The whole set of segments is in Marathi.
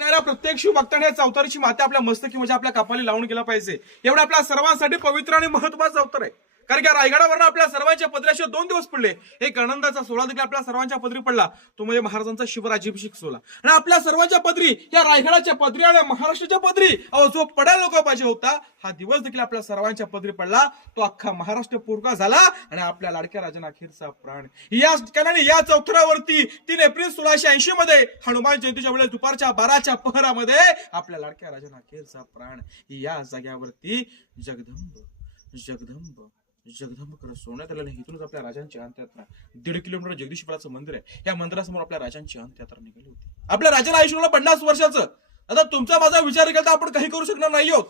प्रत्येक शिवभक्ताने चौतारीची माता आपल्या मस्तकी म्हणजे आपल्या कपाली लावून गेला पाहिजे. एवढं आपल्या सर्वांसाठी पवित्र आणि महत्वाचं अवतार आहे. कारण की रायगडावर आपल्या सर्वांच्या पदराशी 2 दिवस पडले. एक आनंदाचा सोहळा देखील आपल्या सर्वांच्या पदरी पडला, तो म्हणजे महाराजांचा शिवराज्याभिषेक सोहळा. आणि आपल्या सर्वांच्या पदरी, या रायगडाच्या पदरी आणि महाराष्ट्राच्या पदरी जो पडायला नको पाहिजे होता, हा दिवस देखील आपल्या सर्वांच्या पदरी पडला. तो अख्खा महाराष्ट्र पोरका झाला आणि आपल्या लाडक्या राजांना अखेरचा प्राण. या ठिकाणी या चौथऱ्यावरती 3 एप्रिल 1680 मध्ये हनुमान जयंतीच्या वेळेस दुपारच्या 12च्या पहरामध्ये आपल्या लाडक्या राजांना अखेरचा प्राण. या जाग्यावरती जगदंब जगदंब जगदंब करत सोडण्यात आलेलं. इथूनच आपल्या राजांची अंत्ययात्रा 1.5 किलोमीटर जगदीश्वराचं मंदिर आहे. या मंदिरासमोर आपल्या राजांची अंत्ययात्रा निघाली होती. आपल्या राजाला आयुष्याला 50 वर्षाचं. आता तुमचा माझा विचार केला तर आपण काही करू शकणार नाही आहोत.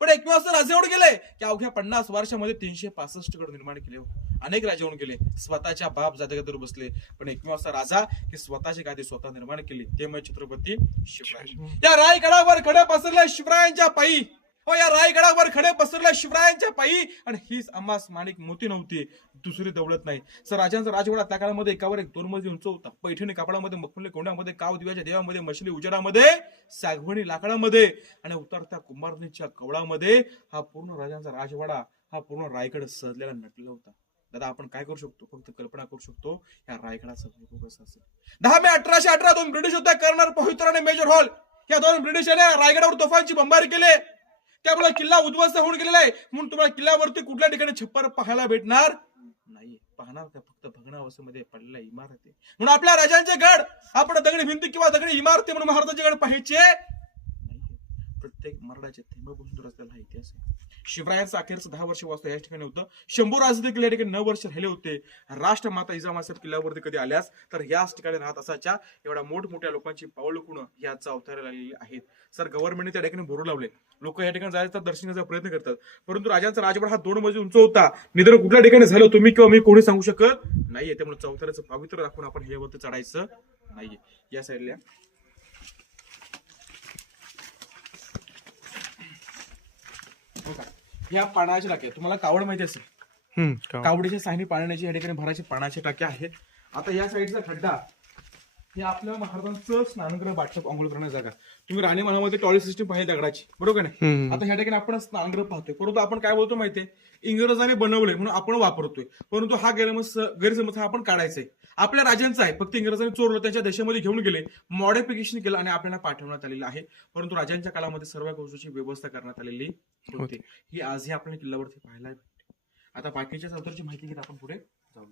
पण 21 वाजता राजे होऊन गेले की अवघ्या 50 वर्षामध्ये 365 गड निर्माण केले. अनेक राजे होऊन गेले, स्वतःच्या बाप जागेवर बसले. पण 21 वाजता राजा की स्वतःची गादी स्वतः निर्माण केली, ते म्हणजे छत्रपती शिवराय. या रायगडावर खडे पसरल्या शिवरायांच्या पायी. हो, या रायगडावर खडे पसरल्या शिवरायांच्या पायी. आणि हीच आम्हास माणिक मोती नव्हती, दुसरी दौलत नाही. सर राजांचा राजवाडा त्या काळामध्ये एकावर एक 2 मजली उंच होता. पैठणी कापडामध्ये, मखमली कोंड्यामध्ये, काव दिव्याच्या देवामध्ये, मशली उजेडामध्ये, सागवणी लाकडामध्ये आणि उतरत्या कुंभारणीच्या कवळामध्ये हा पूर्ण राजांचा राजवाडा, हा पूर्ण रायगड सजलेला नटलेला होता. दादा आपण काय करू शकतो? फक्त कल्पना करू शकतो या रायगडाचा वैभव कसा असेल. 10 मे 1818 2 ब्रिटिश होते, कर्नल पवित्र आणि मेजर हॉल या 2 ब्रिटिशांनी रायगडावर तोफांची बंबारी केली. त्यामुळे किल्ला उद्ध्वस्त होऊन गेलेला आहे. म्हणून तुम्हाला किल्ल्यावरती कुठल्या ठिकाणी छप्पर पाहायला भेटणार नाही. पाहणार त्या फक्त भग्नावस्थेमध्ये पडलेल्या इमारती. म्हणून आपल्या राजांचे गड आपण दगडी भिंती किंवा दगडी इमारती म्हणून महाराजांचे गड पाहायचे नाही. प्रत्येक मराठाचे थेंब बसून रचलेला हा इतिहास आहे. शिवरायांचं अखेरचं 10 वर्ष वास्तव या ठिकाणी होतं. शंभूराज देखील या ठिकाणी 9 वर्ष राहिले होते. राष्ट्रमाता जिजामासाहेब किल्ल्यावरती कधी आल्यास तर याच ठिकाणी राहत असायच्या. एवढ्या मोठमोठ्या लोकांची पावलखुणं याचा अवताराला आलेली आहेत. सर गव्हर्नमेंटने त्या ठिकाणी भरू लावले. लोक या ठिकाणी जायचा दर्शनाचा प्रयत्न करतात. परंतु राजांचा राजवाडा हा 2 मजली उंच होता. निधन कुठल्या ठिकाणी झालं तुम्ही किंवा मी कोणी सांगू शकत नाहीये. त्यामुळे चौथऱ्याचं पवित्र राखून आपण हे वरती चढायचं नाहीये. या साईडला ह्या पाण्याच्या टाक्या, तुम्हाला कावड माहिती असेल, कावडीच्या साहिनी पाण्याची या ठिकाणी भराची पाण्याच्या टाक्या आहेत. आता या साईडचा खड्डा हे आपल्या महाराजांचं स्नानगृह, बाटप, अंघोळ करण्याची जागा. तुम्ही राणीमहालामध्ये टॉयलेट सिस्टीम पाहिजे दगडाची, बरोबर नाही? आता ह्या ठिकाणी आपण स्नानगृह पाहतोय. परंतु आपण काय बोलतो माहितीये, इंग्रजांनी बनवलंय म्हणून आपण वापरतोय. परंतु हा गैरसमज हा आपण काढायचा आहे. आपल्या राजांचा आहे, फक्त इंग्रजांनी चोरलं, त्यांच्या देशामध्ये घेऊन गेले, मॉडिफिकेशन केलं आणि आपल्याला पाठवण्यात आलेलं आहे. परंतु राजांच्या काळामध्ये सर्व गोष्टीची व्यवस्था करण्यात आलेली होती. ही आजही आपल्याला किल्ल्यावरती पाहायला भेटते. आता बाकीच्या चौथरची माहिती घेत आपण पुढे जाऊ.